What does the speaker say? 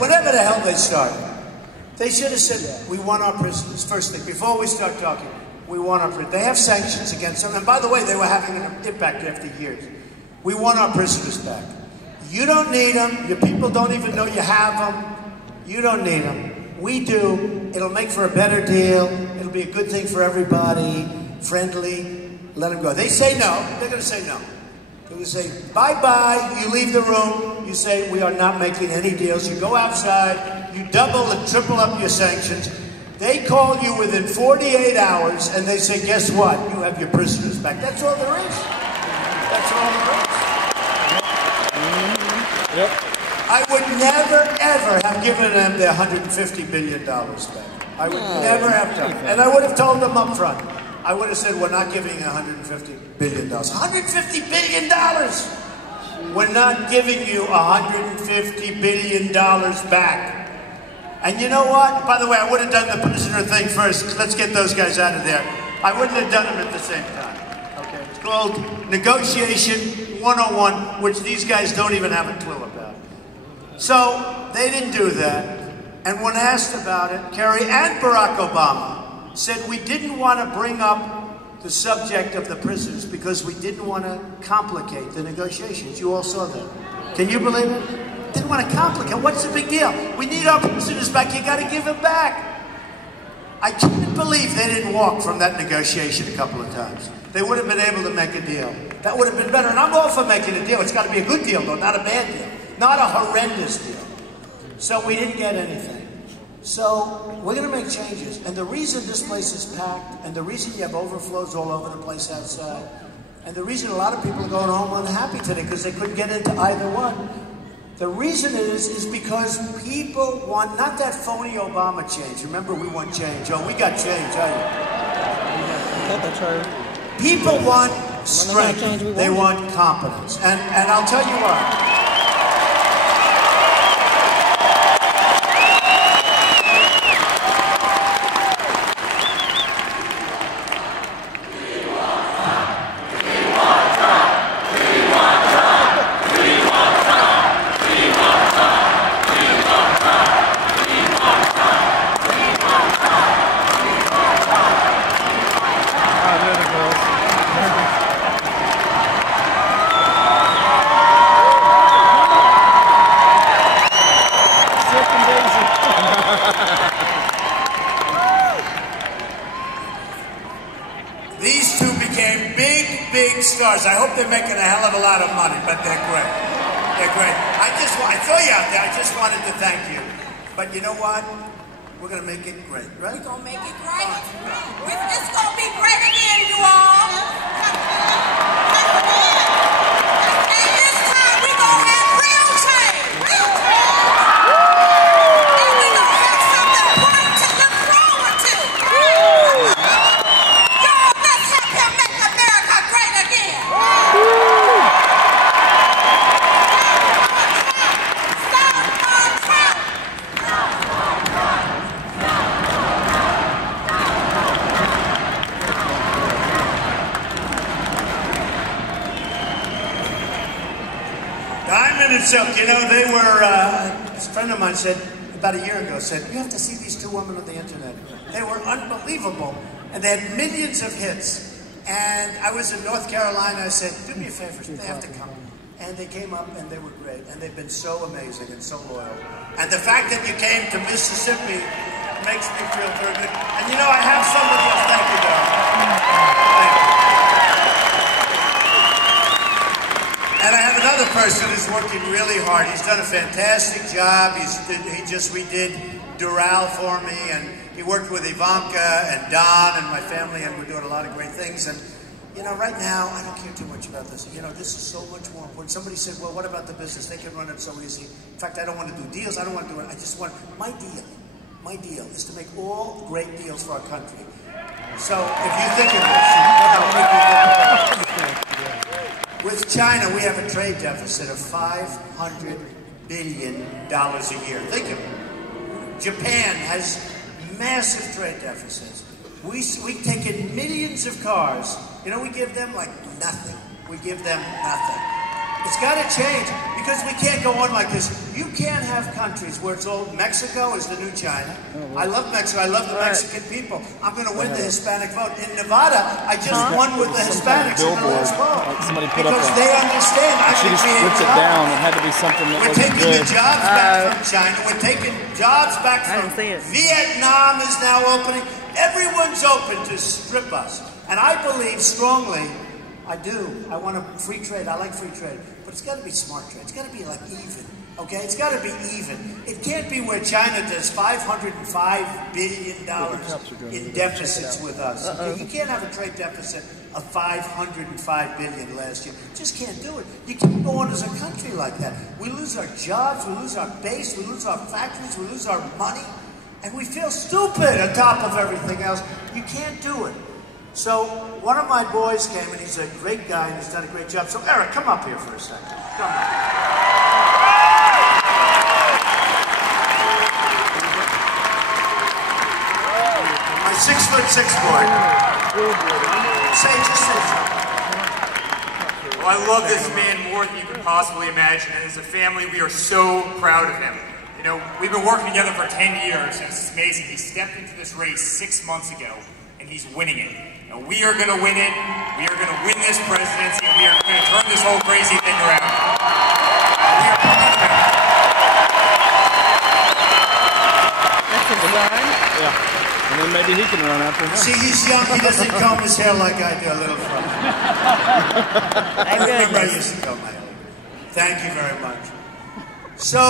whatever the hell they started. They should have said, we want our prisoners. First thing, before we start talking, we want our prisoners. They have sanctions against them. And by the way, they were having an impact after years. We want our prisoners back. You don't need them. Your people don't even know you have them. You don't need them. We do. It'll make for a better deal. It'll be a good thing for everybody. Friendly. Let them go. They say no. They're going to say no. They're going to say, bye-bye. You leave the room. You say, we are not making any deals. You go outside. You double and triple up your sanctions. They call you within 48 hours, and they say, guess what? You have your prisoners back. That's all there is. That's all there is. Yep. I would never, ever have given them their $150 billion back. I would never have done it. And I would have told them up front. I would have said, we're not giving you $150 billion. $150 billion! We're not giving you $150 billion back. And you know what? By the way, I would have done the prisoner thing first. Let's get those guys out of there. I wouldn't have done them at the same time. Okay? It's called Negotiation 101, which these guys don't even have a twill about. So, they didn't do that. And when asked about it, Kerry and Barack Obama said we didn't want to bring up the subject of the prisoners because we didn't want to complicate the negotiations. You all saw that. Can you believe it? Didn't want to complicate. What's the big deal? We need our prisoners back. You got to give them back. I can't believe they didn't walk from that negotiation a couple of times. They would have been able to make a deal. That would have been better. And I'm all for making a deal. It's got to be a good deal, though, not a bad deal. Not a horrendous deal. So we didn't get anything. So we're going to make changes. And the reason this place is packed, and the reason you have overflows all over the place outside, and the reason a lot of people are going home unhappy today because they couldn't get into either one, the reason it is because people want, not that phony Obama change. Remember, we want change. Oh, we got change. People want strength. They want competence. And I'll tell you what. Stars. I hope they're making a hell of a lot of money, but they're great. They're great. I saw you out there. I just wanted to thank you. But you know what? We're going to make it great, right? We're going to make it great. It's going to be great again, you all. And this time we're going to have real change. Real change. And we're going to have something bright to look forward to. Y'all, let's help him make America great again. Silk, you know, they were, a friend of mine said, about a year ago, said, you have to see these two women on the internet. They were unbelievable, and they had millions of hits. And I was in North Carolina, I said, do me a favor, they have to come. And they came up, and they were great, and they've been so amazing and so loyal. And the fact that you came to Mississippi makes me feel very good. And you know, I have somebody else, thank you, darling. Thank you. And I have another person who's working really hard. He's done a fantastic job. He just redid Doral for me, and he worked with Ivanka and Don and my family, and we're doing a lot of great things. And you know, right now, I don't care too much about this. You know, this is so much more important. Somebody said, well, what about the business? They can run it so easy. In fact, I don't want to do deals. I don't want to do it. I just want, my deal is to make all great deals for our country. So if you think of this, with China, we have a trade deficit of $500 billion a year. Think of it. Japan has massive trade deficits. We've taken millions of cars. You know, we give them like nothing. We give them nothing. It's got to change because because we can't go on like this. You can't have countries where it's all Mexico is the new China. I love Mexico. I love the Mexican people. I'm going to win the Hispanic vote in Nevada. I just won with the Hispanics in the last vote because they understand. She just ripped it down. It had to be something that we're wasn't taking good. the jobs back from China. We're taking jobs back from Vietnam is now opening. Everyone's open to strip us, and I believe strongly. I do. I want a free trade. I like free trade. But it's got to be smart trade. It's got to be like even. Okay? It's got to be even. It can't be where China does $505 billion in deficits with us. Okay? You can't have a trade deficit of $505 billion last year. Just can't do it. You can't go on as a country like that. We lose our jobs. We lose our base. We lose our factories. We lose our money. And we feel stupid on top of everything else. You can't do it. So one of my boys came, and he's a great guy, and he's done a great job. So Eric, come up here for a second. Come on. My 6'6" boy. Just say something. Well, I love this man more than you could possibly imagine, and as a family, we are so proud of him. You know, we've been working together for 10 years, and it's amazing. He stepped into this race 6 months ago, and he's winning it. And we are going to win it. We are going to win this presidency, and we are going to turn this whole crazy thing around. We are proud of him. That's his son? Yeah. And then maybe he can run after him. See, he's young. He doesn't comb his hair like I do, a little front. I remember I used to comb my hair. Thank you very much. So.